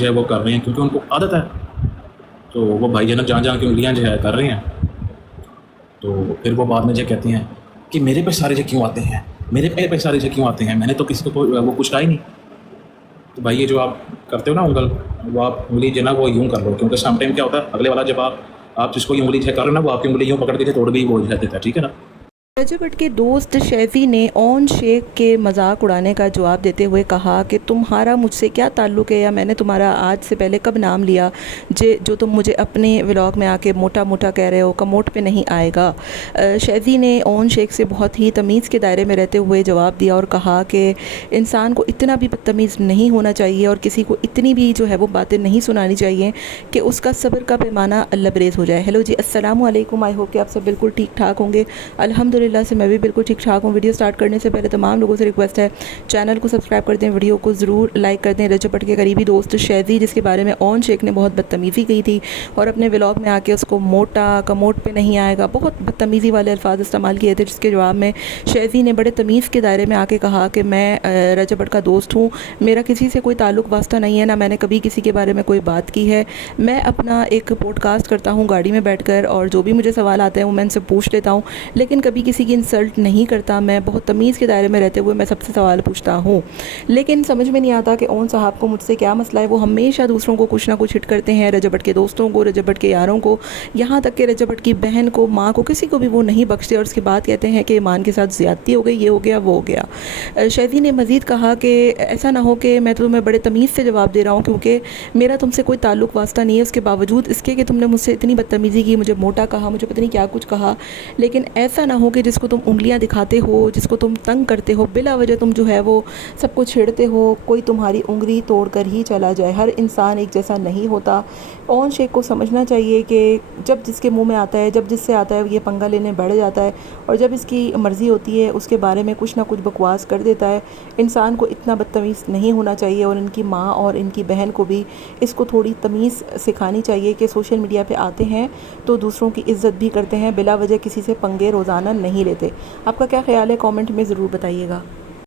جو ہے وہ کر رہے ہیں کیونکہ ان کو عادت ہے. تو وہ بھائی جناب جہاں جہاں کی انگلیاں جو ہے کر رہے ہیں تو پھر وہ بعد میں جو کہتے ہیں کہ میرے پہ سارے جو کیوں آتے ہیں, میرے پہ سارے جو کیوں آتے ہیں, میں نے تو کسی کو وہ کچھ کہا ہی نہیں. تو بھائی یہ جو آپ کرتے ہو نا انگل, وہ آپ انگلی جو ہے نا وہ یوں کر لو, کیونکہ سم ٹائم کیا ہوتا ہے اگلے والا جب آپ جس کو یہ انگلی جو کر رہے ہو نا وہ آپ کی انگلی یوں پکڑ کے توڑ بھی وہ جو دیتا ہے, ٹھیک ہے نا. رجب بٹ کے دوست شیفی نے اون شیخ کے مذاق اڑانے کا جواب دیتے ہوئے کہا کہ تمہارا مجھ سے کیا تعلق ہے, یا میں نے تمہارا آج سے پہلے کب نام لیا جو تم مجھے اپنے ولاگ میں آ کے موٹا موٹا کہہ رہے ہو, کموٹ پہ نہیں آئے گا. شیفی نے اون شیخ سے بہت ہی تمیز کے دائرے میں رہتے ہوئے جواب دیا اور کہا کہ انسان کو اتنا بھی بدتمیز نہیں ہونا چاہیے اور کسی کو اتنی بھی جو ہے وہ باتیں نہیں سنانی چاہیے کہ اس کا صبر کا پیمانہ لبریز ہو جائے. ہیلو جی, السلام علیکم. آئی ہوپ کہ آپ سب بالکل ٹھیک ٹھاک ہوں گے. الحمدللہ سے میں بھی بالکل ٹھیک ٹھاک ہوں. ویڈیو سٹارٹ کرنے سے پہلے تمام لوگوں سے ریکویسٹ ہے چینل کو سبسکرائب کر دیں, ویڈیو کو ضرور لائک کر دیں. رجب بٹ کے قریبی دوست شیزی, جس کے بارے میں اون شیخ نے بہت بدتمیزی کی تھی اور اپنے ولاگ میں آ کے اس کو موٹا, کموٹ پہ نہیں آئے گا, بہت بدتمیزی والے الفاظ استعمال کیے تھے, جس کے جواب میں شیزی نے بڑے تمیز کے دائرے میں آ کے کہا کہ میں رجب بٹ کا دوست ہوں, میرا کسی سے کوئی تعلق واسطہ نہیں ہے, نہ میں نے کبھی کسی کے بارے میں کوئی بات کی ہے. میں اپنا ایک پوڈ کاسٹ کرتا ہوں گاڑی میں بیٹھ کر, اور جو بھی مجھے سوال آتے ہیں وہ میں ان سے پوچھ لیتا ہوں, لیکن کبھی کسی کی انسلٹ نہیں کرتا. میں بہت تمیز کے دائرے میں رہتے ہوئے میں سب سے سوال پوچھتا ہوں. لیکن سمجھ میں نہیں آتا کہ اون صاحب کو مجھ سے کیا مسئلہ ہے. وہ ہمیشہ دوسروں کو کچھ نہ کچھ ہٹ کرتے ہیں, رجب بٹ کے دوستوں کو, رجب بٹ کے یاروں کو, یہاں تک کہ رجب بٹ کی بہن کو, ماں کو, کسی کو بھی وہ نہیں بخشتے, اور اس کے بعد کہتے ہیں کہ ایمان کے ساتھ زیادتی ہو گئی, یہ ہو گیا, وہ ہو گیا. شیزی نے مزید کہا کہ ایسا نہ ہو کہ میں تمہیں بڑے تمیز سے جواب دے رہا ہوں, کیونکہ میرا تم سے کوئی تعلق واسطہ نہیں ہے, اس کے باوجود اس کے کہ تم نے مجھ سے اتنی بدتمیزی کی, مجھے موٹا کہا, مجھے پتہ نہیں کیا کچھ کہا. لیکن ایسا نہ ہو کہ جس کو تم انگلیاں دکھاتے ہو, جس کو تم تنگ کرتے ہو, بلا وجہ تم جو ہے وہ سب کو چھیڑتے ہو, کوئی تمہاری انگلی توڑ کر ہی چلا جائے. ہر انسان ایک جیسا نہیں ہوتا. اون شیخ کو سمجھنا چاہیے کہ جب جس کے منہ میں آتا ہے, جب جس سے آتا ہے, یہ پنگا لینے بیٹھ جاتا ہے, اور جب اس کی مرضی ہوتی ہے اس کے بارے میں کچھ نہ کچھ بکواس کر دیتا ہے. انسان کو اتنا بدتمیز نہیں ہونا چاہیے, اور ان کی ماں اور ان کی بہن کو بھی اس کو تھوڑی تمیز سکھانی چاہیے کہ سوشل میڈیا پہ آتے ہیں تو دوسروں کی عزت بھی کرتے ہیں, بلا وجہ کسی سے پنگے روزانہ نہیں لیتے. آپ کا کیا خیال ہے, کامنٹ میں ضرور بتائیے گا.